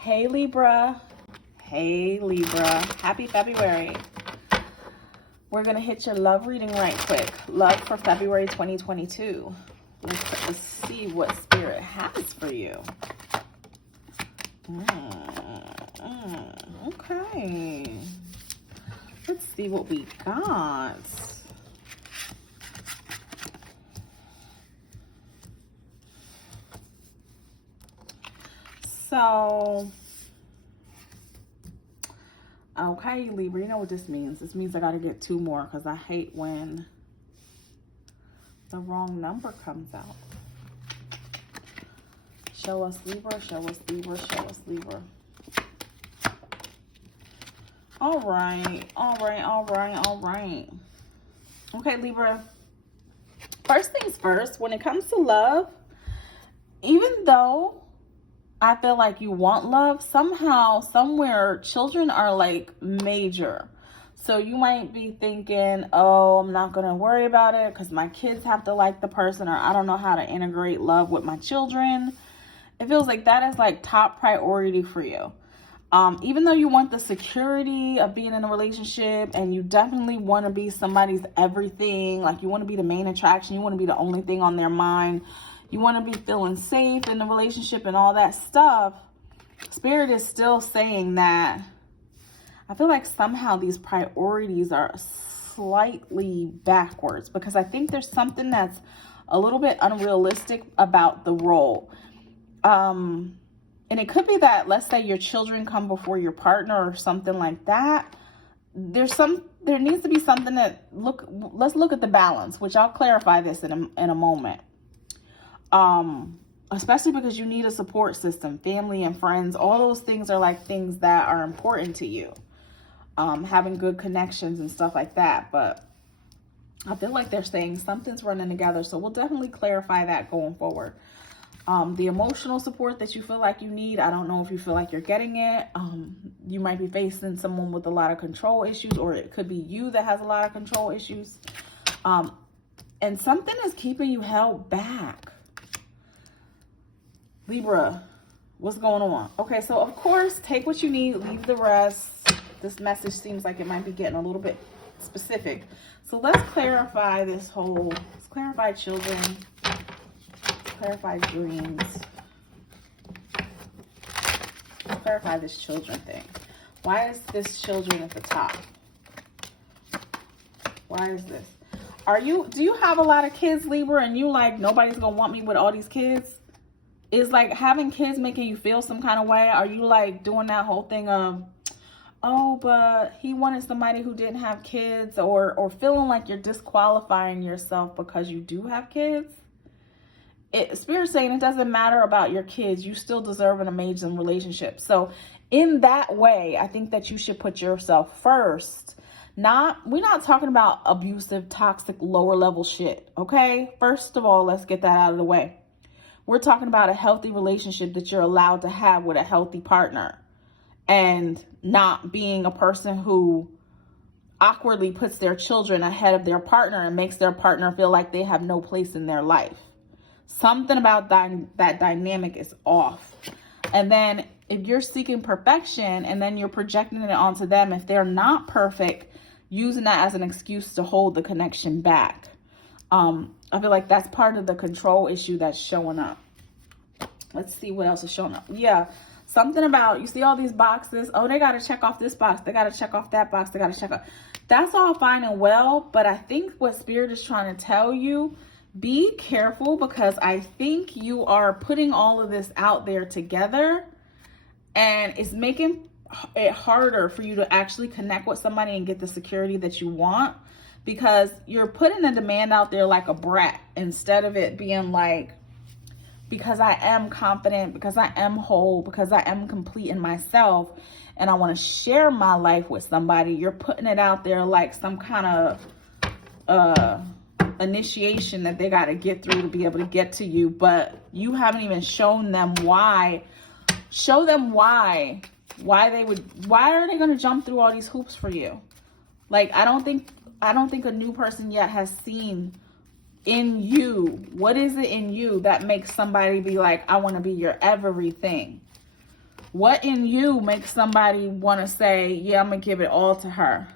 Hey Libra. Hey Libra. Happy February. We're going to hit your love reading right quick. Love for February 2022. Let's see what Spirit has for you. Okay. Let's see what we got. So, okay, Libra, you know what this means. This means I got to get two more because I hate when the wrong number comes out. Show us Libra, show us Libra, show us Libra. All right. Okay, Libra. First things first, when it comes to love, even though I feel like you want love, somehow, somewhere, children are like major. So you might be thinking, oh, I'm not going to worry about it because my kids have to like the person, or I don't know how to integrate love with my children. It feels like that is like top priority for you. Even though you want the security of being in a relationship and you definitely want to be somebody's everything, like you want to be the main attraction, you want to be the only thing on their mind, you want to be feeling safe in the relationship and all that stuff, Spirit is still saying that I feel like somehow these priorities are slightly backwards because I think there's something that's a little bit unrealistic about the role. And it could be that, let's say your children come before your partner or something like that. There needs to be something that let's look at the balance, which I'll clarify this in a moment. Especially because you need a support system, family and friends, all those things are like things that are important to you. Having good connections and stuff like that. But I feel like they're saying something's running together. So we'll definitely clarify that going forward. The emotional support that you feel like you need, I don't know if you feel like you're getting it. You might be facing someone with a lot of control issues, or it could be you that has a lot of control issues. And something is keeping you held back. Libra, what's going on? Okay, so of course, take what you need, leave the rest. This message seems like it might be getting a little bit specific. So let's clarify let's clarify children, let's clarify dreams. Let's clarify this children thing. Why is this children at the top? Why is this? Do you have a lot of kids, Libra, and you like, nobody's gonna want me with all these kids? Is like having kids making you feel some kind of way? Are you like doing that whole thing of, oh, but he wanted somebody who didn't have kids, or feeling like you're disqualifying yourself because you do have kids? Spirit's saying it doesn't matter about your kids. You still deserve an amazing relationship. So in that way, I think that you should put yourself first. We're not talking about abusive, toxic, lower level shit. Okay. First of all, let's get that out of the way. We're talking about a healthy relationship that you're allowed to have with a healthy partner, and not being a person who awkwardly puts their children ahead of their partner and makes their partner feel like they have no place in their life. Something about that dynamic is off. And then if you're seeking perfection and then you're projecting it onto them, if they're not perfect, using that as an excuse to hold the connection back. I feel like that's part of the control issue that's showing up. Let's see what else is showing up. Yeah, something about, you see all these boxes. Oh, they got to check off this box. They got to check off that box. They got to check off. That's all fine and well. But I think what Spirit is trying to tell you, be careful, because I think you are putting all of this out there together, and it's making it harder for you to actually connect with somebody and get the security that you want, because you're putting a demand out there like a brat, instead of it being like, because I am confident, because I am whole, because I am complete in myself, and I want to share my life with somebody. You're putting it out there like some kind of initiation that they got to get through to be able to get to you, but you haven't even shown them why. Show them why are they going to jump through all these hoops for you? Like, I don't think a new person yet has seen in you. What is it in you that makes somebody be like, I want to be your everything? What in you makes somebody want to say, yeah, I'm going to give it all to her?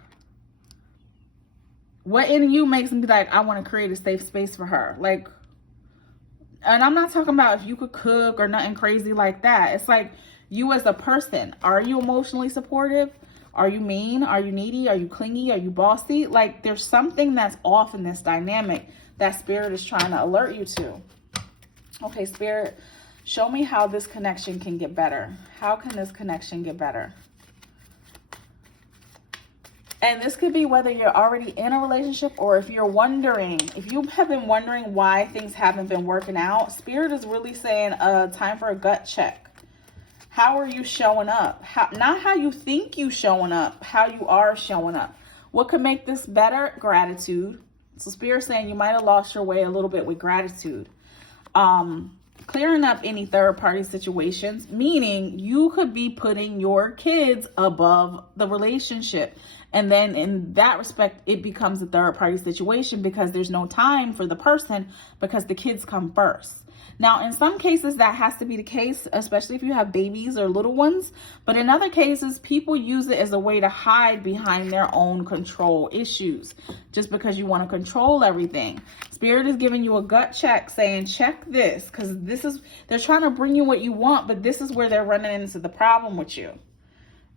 What in you makes me be like, I want to create a safe space for her? Like, and I'm not talking about if you could cook or nothing crazy like that. It's like you as a person. Are you emotionally supportive? Are you mean? Are you needy? Are you clingy? Are you bossy? Like, there's something that's off in this dynamic that Spirit is trying to alert you to. Okay, Spirit, show me how this connection can get better. How can this connection get better? And this could be whether you're already in a relationship or if you're wondering, if you have been wondering why things haven't been working out, Spirit is really saying, time for a gut check. How are you showing up? Not how you think you showing up, how you are showing up. What could make this better? Gratitude. So Spirit's saying you might have lost your way a little bit with gratitude. Clearing up any third party situations, meaning you could be putting your kids above the relationship. And then in that respect, it becomes a third party situation because there's no time for the person because the kids come first. Now, in some cases, that has to be the case, especially if you have babies or little ones. But in other cases, people use it as a way to hide behind their own control issues just because you want to control everything. Spirit is giving you a gut check saying, check this, because they're trying to bring you what you want, but this is where they're running into the problem with you.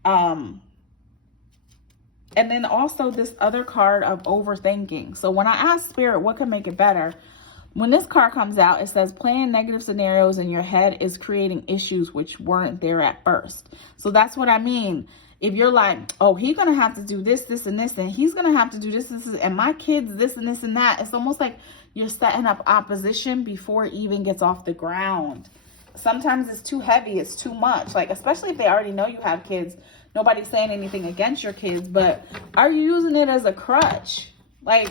And then also this other card of overthinking. So when I ask Spirit, what can make it better? When this card comes out, it says playing negative scenarios in your head is creating issues which weren't there at first. So that's what I mean. If you're like, oh, he's going to have to do this, this, and this, and he's going to have to do this, and my kids, this, and this, and that. It's almost like you're setting up opposition before it even gets off the ground. Sometimes it's too heavy. It's too much. Like, especially if they already know you have kids. Nobody's saying anything against your kids, but are you using it as a crutch? Like,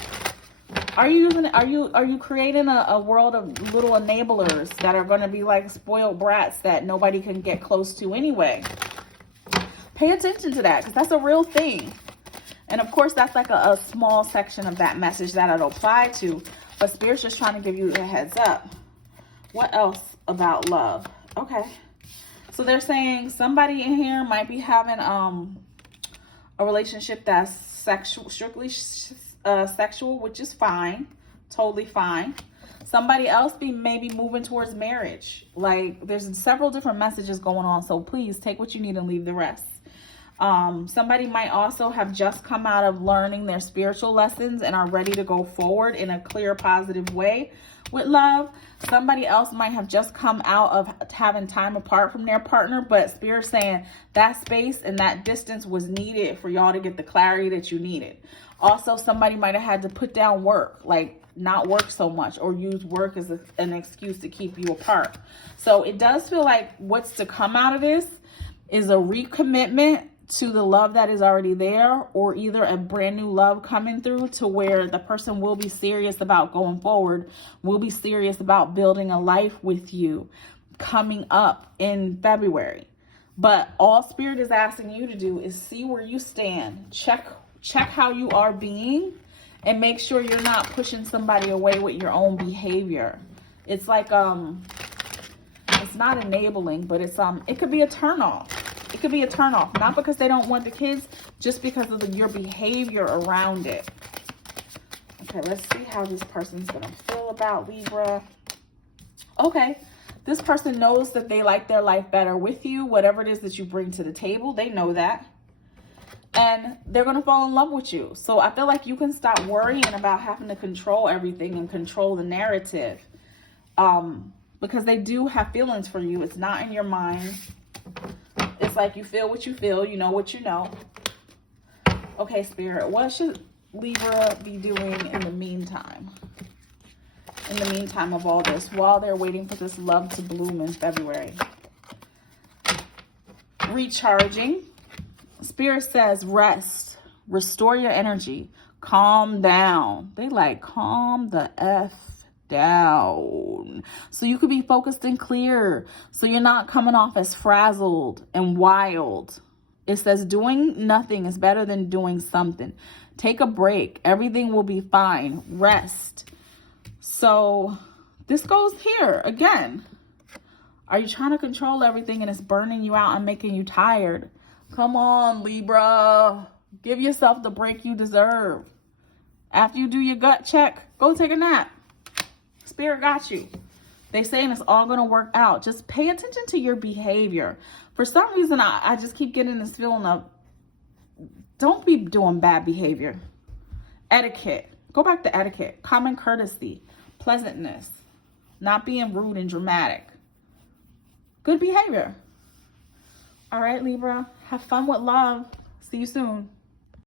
are you creating a world of little enablers that are going to be like spoiled brats that nobody can get close to anyway? Pay attention to that, because that's a real thing. And of course, that's like a small section of that message that it'll apply to. But Spirit's just trying to give you a heads up. What else about love? Okay. So they're saying somebody in here might be having a relationship that's sexual, strictly sexual, which is fine. Totally fine. Somebody else maybe moving towards marriage. Like, there's several different messages going on. So please take what you need and leave the rest. Somebody might also have just come out of learning their spiritual lessons and are ready to go forward in a clear, positive way with love. Somebody else might have just come out of having time apart from their partner, but Spirit saying that space and that distance was needed for y'all to get the clarity that you needed. Also, somebody might have had to put down work, like not work so much, or use work as an excuse to keep you apart. So it does feel like what's to come out of this is a recommitment to the love that is already there, or either a brand new love coming through to where the person will be serious about going forward, will be serious about building a life with you coming up in February. But all Spirit is asking you to do is see where you stand. Check how you are being, and make sure you're not pushing somebody away with your own behavior. It's like, it's not enabling, but it's, it could be a turnoff. It could be a turnoff, not because they don't want the kids, just because of your behavior around it. Okay, let's see how this person's going to feel about Libra. Okay, this person knows that they like their life better with you. Whatever it is that you bring to the table, they know that. And they're going to fall in love with you. So I feel like you can stop worrying about having to control everything and control the narrative. Because they do have feelings for you. It's not in your mind. It's like you feel what you feel. You know what you know. Okay, Spirit. What should Libra be doing in the meantime? In the meantime of all this, while they're waiting for this love to bloom in February. Recharging. Spirit says rest. Restore your energy. Calm down. They like calm the F down. So you could be focused and clear. So you're not coming off as frazzled and wild. It says doing nothing is better than doing something. Take a break. Everything will be fine. Rest. So this goes here again. Are you trying to control everything and it's burning you out and making you tired? Come on, Libra. Give yourself the break you deserve. After you do your gut check, go take a nap. Spirit got you. They saying it's all going to work out. Just pay attention to your behavior. For some reason, I just keep getting this feeling of don't be doing bad behavior. Etiquette. Go back to etiquette. Common courtesy. Pleasantness. Not being rude and dramatic. Good behavior. All right, Libra. Have fun with love. See you soon.